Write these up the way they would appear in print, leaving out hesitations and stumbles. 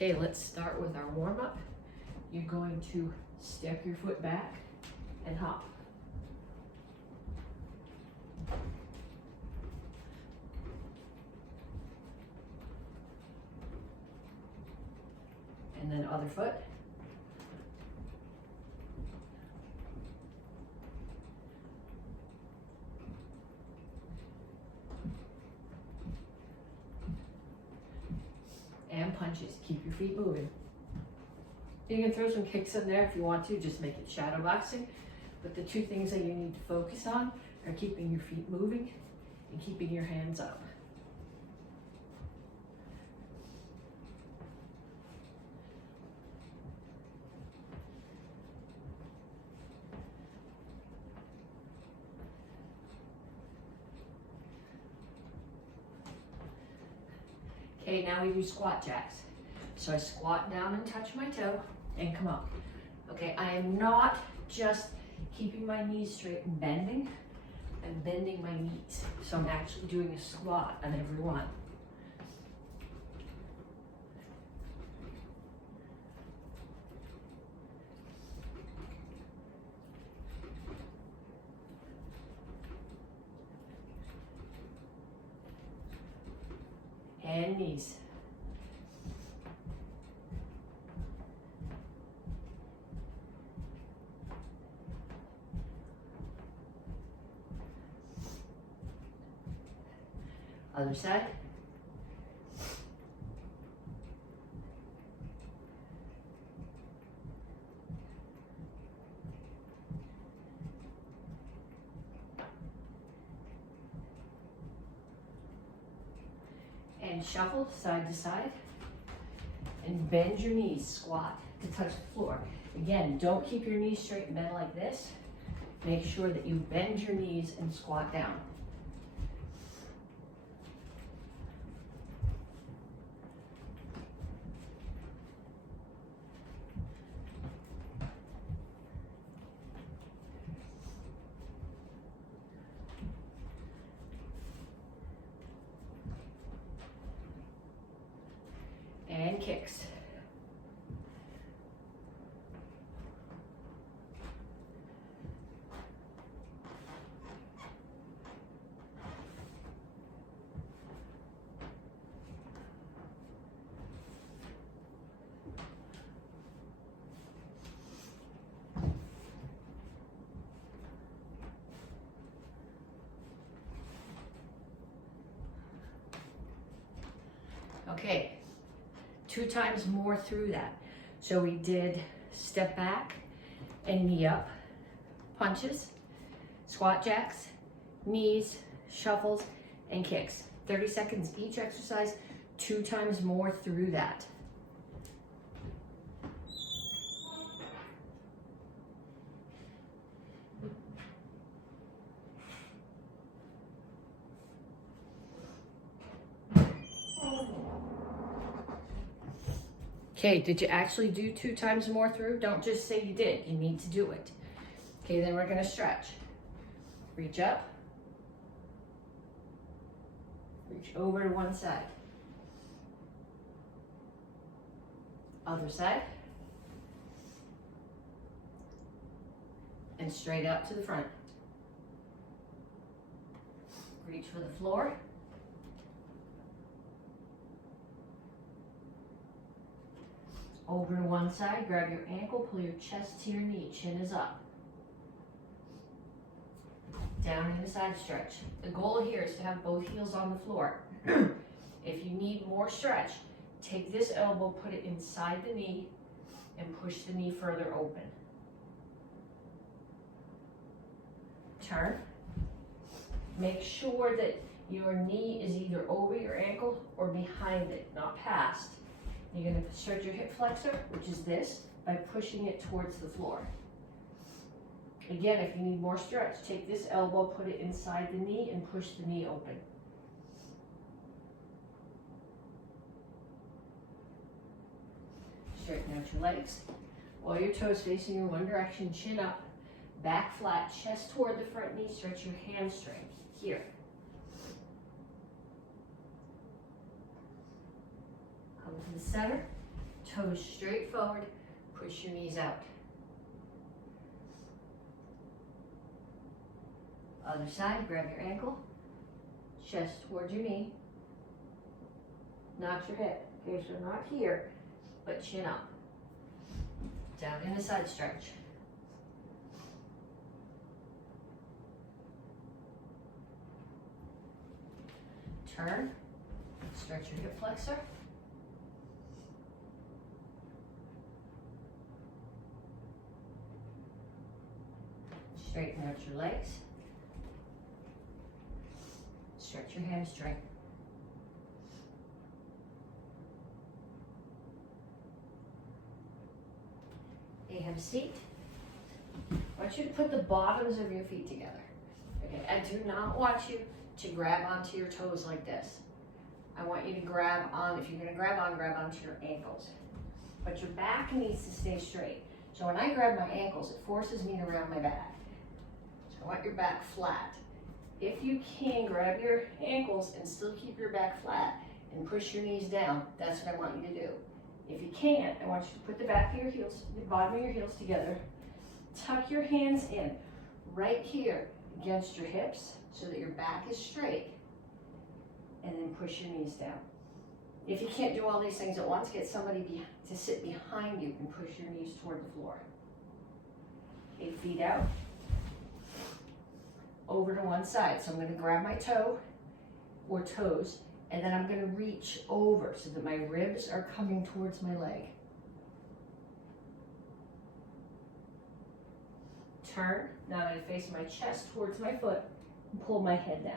Okay, let's start with our warm-up. You're going to step your foot back and hop. And then other foot. And punches. Keep your feet moving. You can throw some kicks in there if you want to, just make it shadow boxing. But the two things that you need to focus on are keeping your feet moving and keeping your hands up. Okay, now we do squat jacks. So I squat down and touch my toe and come up. Okay, I am not just keeping my knees straight and bending. I'm bending my knees. So I'm actually doing a squat on every one. And knees. Other side. And shuffle side to side. And bend your knees, squat to touch the floor. Again, don't keep your knees straight and bend like this. Make sure that you bend your knees and squat down. And kicks. Okay. 2 times more through that. So we did step back and knee up, punches, squat jacks, knees, shuffles, and kicks. 30 seconds each exercise, 2 times more through that. Okay, did you actually do 2 times more through? Don't just say you did, you need to do it. Okay, then we're gonna stretch. Reach up. Reach over to one side. Other side. And straight out to the front. Reach for the floor. Over to one side, grab your ankle, pull your chest to your knee, chin is up. Down in a side stretch. The goal here is to have both heels on the floor. If you need more stretch, take this elbow, put it inside the knee, and push the knee further open. Turn. Make sure that your knee is either over your ankle or behind it, not past. You're going to stretch your hip flexor, which is this, by pushing it towards the floor. Again, if you need more stretch, take this elbow, put it inside the knee, and push the knee open. Straighten out your legs. All your toes facing in one direction, chin up, back flat, chest toward the front knee, stretch your hamstring here. Come to the center, Toes straight forward, push your knees out. Other side, grab your ankle, chest towards your knee, notch your hip. Okay, so not here, but chin up. Down in a side stretch. Turn, stretch your hip flexor. Straighten out your legs. Stretch your hamstring. Okay, have a seat. I want you to put the bottoms of your feet together. Okay, I do not want you to grab onto your toes like this. I want you to grab on, if you're gonna grab onto your ankles. But your back needs to stay straight. So when I grab my ankles, it forces me to round my back. So I want your back flat. If you can, grab your ankles and still keep your back flat and push your knees down. That's what I want you to do. If you can't, I want you to put the back of your heels, the bottom of your heels together. Tuck your hands in right here against your hips so that your back is straight. And then push your knees down. If you can't do all these things at once, get somebody to sit behind you and push your knees toward the floor. 8 feet out. Over to one side. So I'm going to grab my toe or toes, and then I'm going to reach over so that my ribs are coming towards my leg. Turn. Now I'm going to face my chest towards my foot and pull my head down.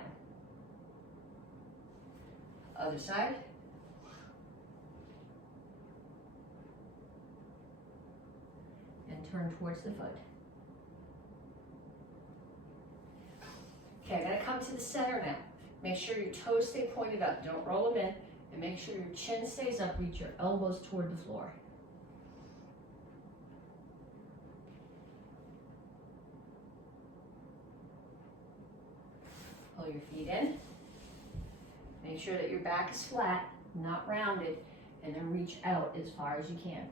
Other side. And turn towards the foot. Okay, I'm going to come to the center now. Make sure your toes stay pointed up. Don't roll them in. And make sure your chin stays up. Reach your elbows toward the floor. Pull your feet in. Make sure that your back is flat, not rounded, and then reach out as far as you can.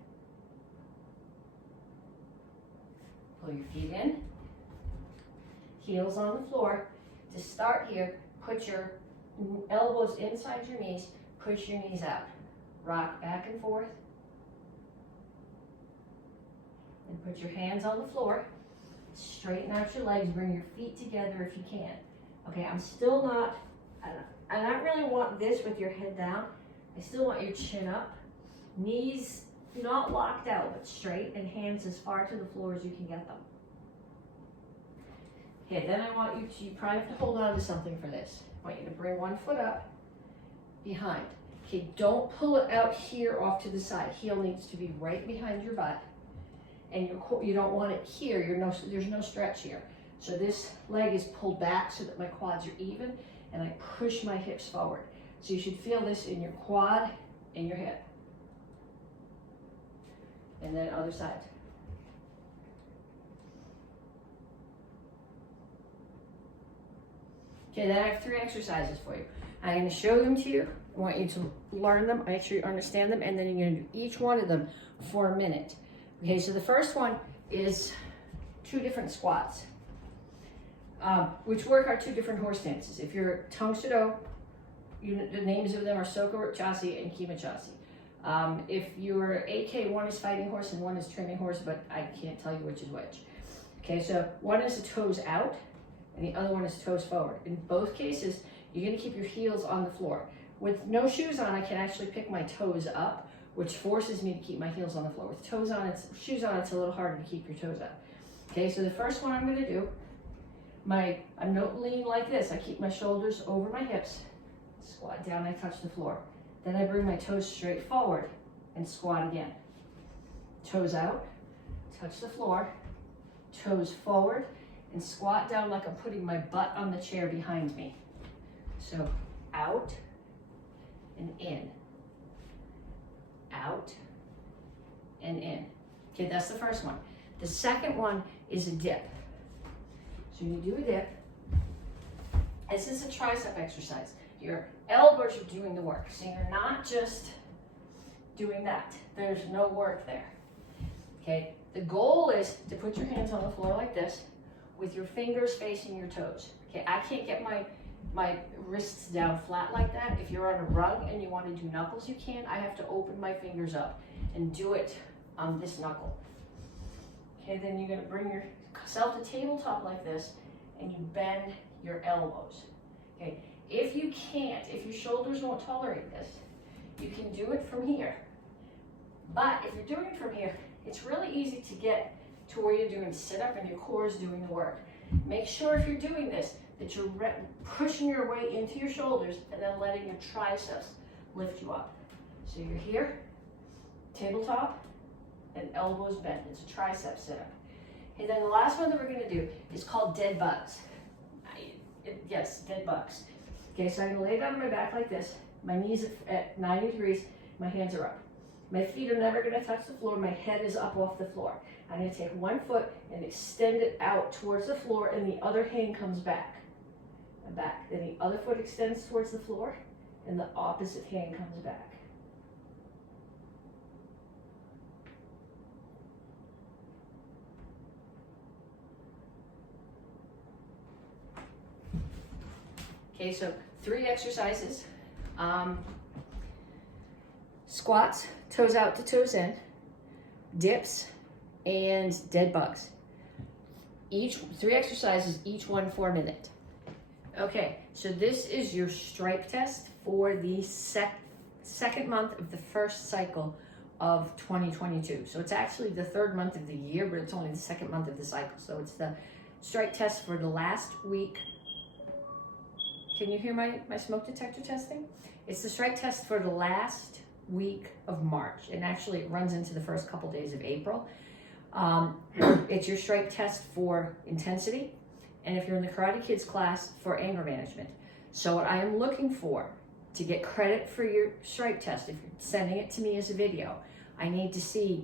Pull your feet in. Heels on the floor. To start here, put your elbows inside your knees, push your knees out. Rock back and forth. And put your hands on the floor. Straighten out your legs, bring your feet together if you can. Okay, I'm not really want this with your head down. I still want your chin up. Knees not locked out, but straight, and hands as far to the floor as you can get them. Okay, then I want you probably have to hold on to something for this. I want you to bring one foot up, behind. Okay, don't pull it out here off to the side. Heel needs to be right behind your butt. And you don't want it here. There's no stretch here. So this leg is pulled back so that my quads are even, and I push my hips forward. So you should feel this in your quad and your hip. And then other side. Okay, then I have 3 exercises for you. I'm going to show them to you. I want you to learn them, make sure you understand them, and then you're going to do each one of them for a minute. Okay, so the first one is 2 different squats, which work our 2 different horse stances. If you're Tang Soo Do, the names of them are Soko Chassi and Kima Chassi. If you're AK, one is fighting horse and one is training horse, but I can't tell you which is which. Okay, so one is the toes out, and the other one is toes forward. In both cases, you're going to keep your heels on the floor. With no shoes on, I can actually pick my toes up, which forces me to keep my heels on the floor. With shoes on, it's a little harder to keep your toes up. Okay, so the first one I'm going to do, I'm not lean like this. I keep my shoulders over my hips, squat down, I touch the floor. Then I bring my toes straight forward and squat again. Toes out, touch the floor, toes forward, and squat down like I'm putting my butt on the chair behind me. So out and in, out and in. Okay, that's the first one. The second one is a dip. So you do a dip. This is a tricep exercise. Your elbows are doing the work. So you're not just doing that. There's no work there. Okay, the goal is to put your hands on the floor like this with your fingers facing your toes. Okay, I can't get my wrists down flat like that. If you're on a rug and you want to do knuckles, you can. I have to open my fingers up and do it on this knuckle. Okay, then you're going to bring yourself to tabletop like this and you bend your elbows. Okay, if you can't, if your shoulders won't tolerate this, you can do it from here. But if you're doing it from here, it's really easy to get to where you're doing sit-up and your core is doing the work. Make sure if you're doing this, that you're pushing your way into your shoulders and then letting your triceps lift you up. So you're here, tabletop, and elbows bent. It's a tricep sit-up. Okay, then the last one that we're gonna do is called dead bugs. Yes, dead bugs. Okay, so I'm gonna lay down on my back like this. My knees at 90 degrees, my hands are up. My feet are never gonna touch the floor, my head is up off the floor. I'm gonna take one foot and extend it out towards the floor and the other hand comes back. And back. Then the other foot extends towards the floor and the opposite hand comes back. Okay, so 3 exercises. Squats, toes out to toes in, dips, and dead bugs. 3 exercises, each one 4 minutes. Okay, so this is your stripe test for the second month of the first cycle of 2022. So it's actually the 3rd month of the year, but it's only the 2nd month of the cycle. So it's the stripe test for the last week. Can you hear my smoke detector testing? It's the stripe test for the last week of March, and actually it runs into the first couple days of April. It's your stripe test for intensity, and if you're in the Karate Kids class, for anger management. So what I am looking for to get credit for your stripe test, if you're sending it to me as a video, I need to see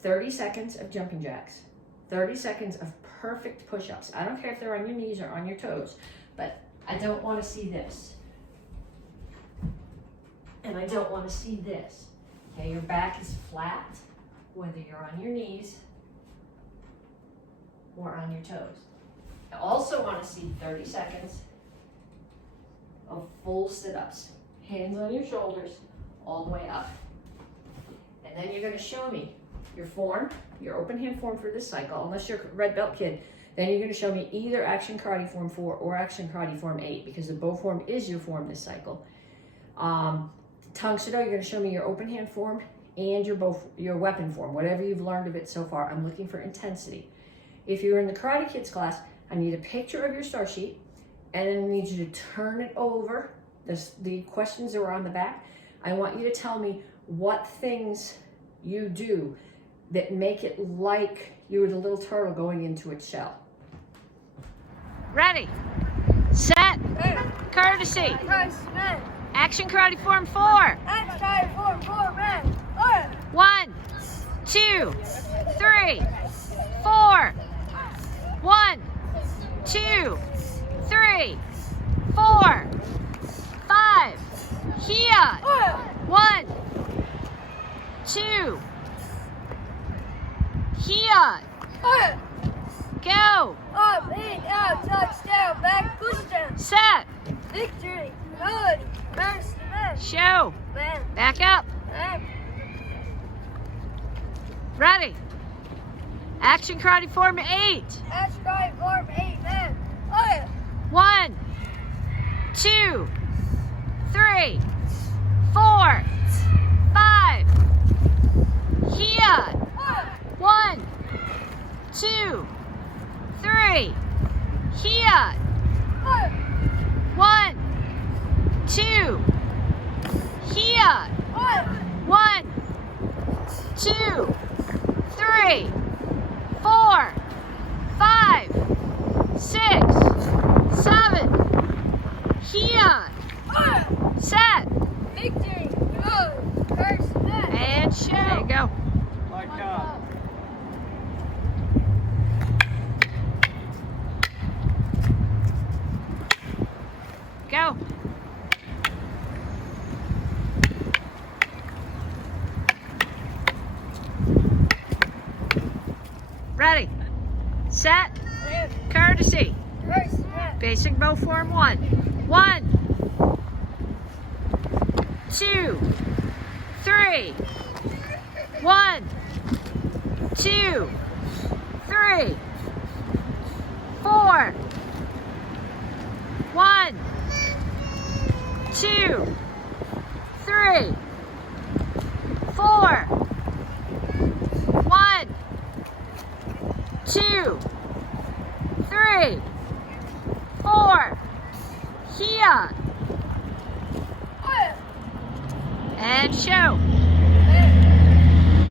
30 seconds of jumping jacks, 30 seconds of perfect push-ups. I don't care if they're on your knees or on your toes, but I don't want to see this. And I don't want to see this. Okay, your back is flat, whether you're on your knees or on your toes. I also want to see 30 seconds of full sit-ups. Hands on your shoulders, all the way up. And then you're going to show me your form, your open hand form for this cycle, unless you're a red belt kid. Then you're going to show me either Action Karate Form 4 or Action Karate Form 8, because the bow form is your form this cycle. Tang Soo Do, you're going to show me your open hand form and your weapon form, whatever you've learned of it so far. I'm looking for intensity. If you're in the Karate Kids class, I need a picture of your star sheet, and then I need you to turn it over. The questions that were on the back. I want you to tell me what things you do that make it like you were the little turtle going into its shell. Ready, set, courtesy. Action Karate Form 4. Action Karate Form 4, man. 1, 2, 3, 4. 1, 2, 3, 4, 5. Here. 1, 2. Here. Go. Up, in, out, touchdown, back, push down. Set. Victory, humility, mercy, man. Show. Man, Back up. man. Ready. Action Karate Form 8. Action Karate Form 8, man. 1, 2, 3, 4, 5. Here. 1, 2, 3. Here. 1, 2. Here. 1, 2, 3, 4, 5, 6, 7. Here. Set. Victory, humility, mercy, man. And show. There you go. Go. Ready. Set. Courtesy. First step. Basic bow form 1. 1, 2, 3. 1, 2, 3, 4. 1, 2, 3, 4. 1, 2, 3, 4. Here. And show.